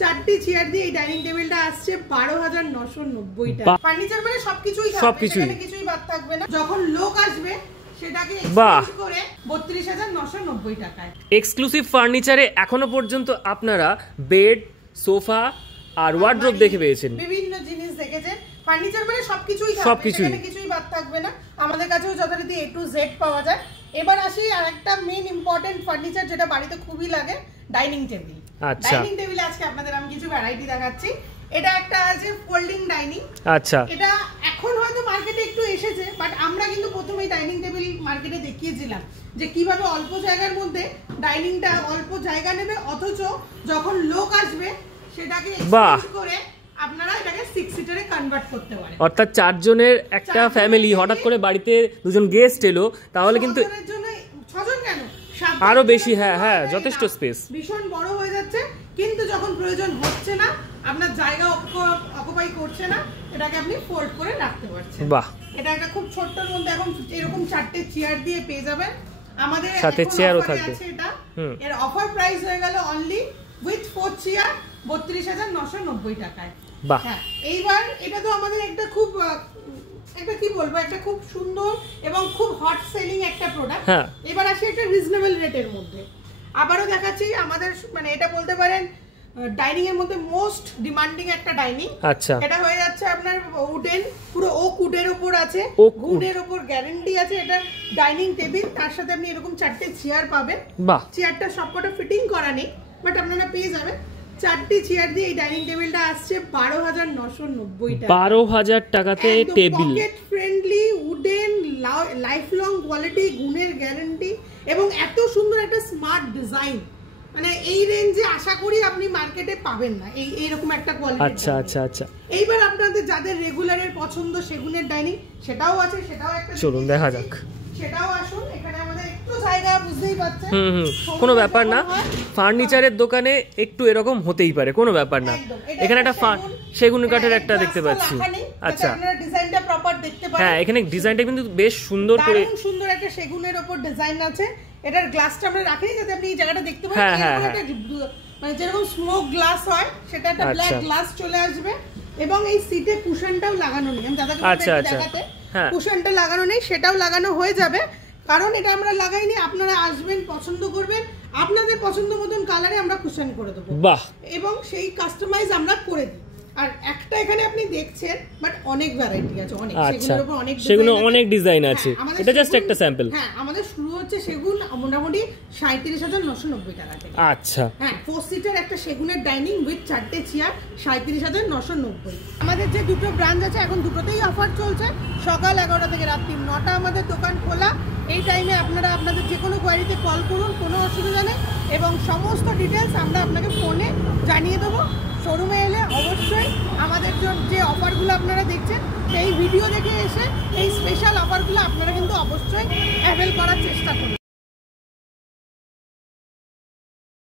চারটি চেয়ার দিয়ে এই ডাইনিং টেবিলটা আসছে 12,990 টাকা। ফার্নিচার মানে সবকিছুই থাকবে, এখানে কিছুই বাদ থাকবে না। যখন লোক আসবে সেটাকে এক্সক্লুসিভ করে 32,990 টাকায়। এক্সক্লুসিভ ফার্নিচারে এখনো পর্যন্ত আপনারা বেড, সোফা আর ওয়ার্ড্রোব দেখে পেয়েছেন, বিভিন্ন জিনিস দেখেছেন। ফার্নিচার মানে সবকিছুই থাকবে, এখানে কিছুই বাদ থাকবে না। আমাদের কাছেও যথারীতি A to Z পাওয়া যায়। এবার আসি আরেকটা মেইন ইম্পর্টেন্ট ফার্নিচার যেটা বাড়িতে খুবই লাগে, ডাইনিং টেবিল। ডাইনিং টেবিলে আজকে আপনাদের আমি কিছু ভ্যারাইটি দেখাচ্ছি। এটা একটা আছে ফোল্ডিং ডাইনিং। আচ্ছা, এটা এখন হয়তো মার্কেটে একটু এসেছে, বাট আমরা কিন্তু প্রথমেই ডাইনিং টেবিল মার্কেটে দেখিয়েছিলাম যে কিভাবে অল্প জায়গার মধ্যে ডাইনিংটা অল্প জায়গা নেবে, অথচ যখন লোক আসবে সেটাকে এক্সটেন্ড করে আপনারা এটাকে 6 সিটারে কনভার্ট করতে পারেন। অর্থাৎ 4 জনের একটা ফ্যামিলি, হঠাৎ করে বাড়িতে দুজন গেস্ট এলো, তাহলে কিন্তু 6 জন কেন আরো বেশি, হ্যাঁ যথেষ্ট স্পেস, ভীষণ বড় হয়ে যাচ্ছে। কিন্তু যখন প্রয়োজন হচ্ছে না, আপনার জায়গা অকুপাই করছে না, এটাকে আপনি ফোল্ড করে রাখতে পারছেন। বাহ, এটা একটা খুব ছোট্টর মধ্যে এখন এরকম 4টে চেয়ার দিয়ে পেয়ে যাবেন। আমাদের সাথে চেয়ারও থাকবে। এটা এর অফার প্রাইস হয়ে গেল অনলি উইথ 4 চেয়ার 32,990 টাকায়। বাহ, হ্যাঁ, এইবার এটা তো আমাদের একটা খুব একটা কি বলবো, একটা খুব সুন্দর এবং খুব হট সেলিং একটা প্রোডাক্ট। এবার আসি একটা রিজনেবল রেটের মধ্যে। আবারও দেখাচ্ছি আমাদের, মানে এটা বলতে পারেন ডাইনিং এর মধ্যে মোস্ট ডিমান্ডিং একটা ডাইনিং। আচ্ছা, এটা হয়ে যাচ্ছে আপনার উডেন, পুরো ওক উডের উপর আছে, উডের উপর গ্যারান্টি আছে। এটা ডাইনিং টেবিল, তার সাথে আপনি এরকম 4টে চেয়ার পাবেন। বাহ, চেয়ারটা সবকটা ফিটিং করা নেই, বাট আপনারা পেয়ে যাবেন। 4টি চেয়ার দিয়ে এই ডাইনিং টেবিলটা আসছে 12,990 টাকা। 12,000 টাকাতে table, pocket friendly, wooden, life long quality, গুণের গ্যারান্টি এবং এত সুন্দর একটা স্মার্ট ডিজাইন। মানে এই রেঞ্জে আশা করি আপনি মার্কেটে পাবেন না এইরকম একটা কোয়ালিটি। আচ্ছা আচ্ছা আচ্ছা, এইবার আপনাদের যাদের রেগুলারের পছন্দ সেগুনের ডাইনিং, সেটাও আছে, সেটাও একটা চলুন দেখা যাক। সেটাও আসুন, এখানে আমাদের একটু জায়গা বুঝতেই পাচ্ছেন। কোনো ব্যাপার না, ফার্নিচারের দোকানে একটু এরকম হতেই পারে, কোনো ব্যাপার না। এখানে একটা সেগুন কাঠের একটা দেখতে পাচ্ছি। আচ্ছা, আপনারা ডিজাইনটা প্রপার দেখতে পারেন। হ্যাঁ, এখানে ডিজাইনটা কিন্তু বেশ সুন্দর করে, দারুণ সুন্দর একটা সেগুনের উপর ডিজাইন আছে। এটার গ্লাসটা আমরা রাখি যাতে আপনি এই জায়গাটা দেখতে পারেন। মানে যেরকম স্মোক গ্লাস হয়, সেটা একটা ব্ল্যাক গ্লাস চলে আসবে। এবং এই সিটে কুশনটাও লাগানো নেই, আমি দাদাকে দেখাতে, কুশনটা লাগানো নেই, সেটাও লাগানো হয়ে যাবে। কারণ এটা আমরা লাগাইনি, আপনারা আসবেন, পছন্দ করবেন, আপনাদের পছন্দ মতন কালারে আমরা কুশন করে দেবো। বাহ, এবং সেই কাস্টমাইজ আমরা করে দিই। আর একটা এখানে আপনি দেখছেন, বাট অনেক ভ্যারাইটি আছে, অনেক সেগুনের উপর অনেক ডিজাইন আছে। এটা জাস্ট একটা স্যাম্পল। হ্যাঁ, আমাদের শুরু হচ্ছে সেগুন মোটামুটি 37,990 টাকা থেকে। আচ্ছা, হ্যাঁ, 4 সিটার একটা সেগুনের ডাইনিং উইথ 4টে চেয়ার 37,990। আমাদের যে দুটো ব্রাঞ্চ আছে, এখন দুটোতেই অফার চলছে। সকাল 11টা থেকে রাত্রি 9টা আমাদের দোকান খোলা। এই টাইমে আপনারা আপনাদের যে কোনো কোয়ারিতে কল করুন, কোনো অসুবিধা নেই। এবং সমস্ত ডিটেলস আমরা আপনাকে ফোনে জানিয়ে দেবো। শোরুমে এলে অবশ্যই আমাদের যে অফারগুলো আপনারা দেখছেন, সেই ভিডিও দেখে এসে এই স্পেশাল অফারগুলো আপনারা কিন্তু অবশ্যই অ্যাভেল করার চেষ্টা করুন।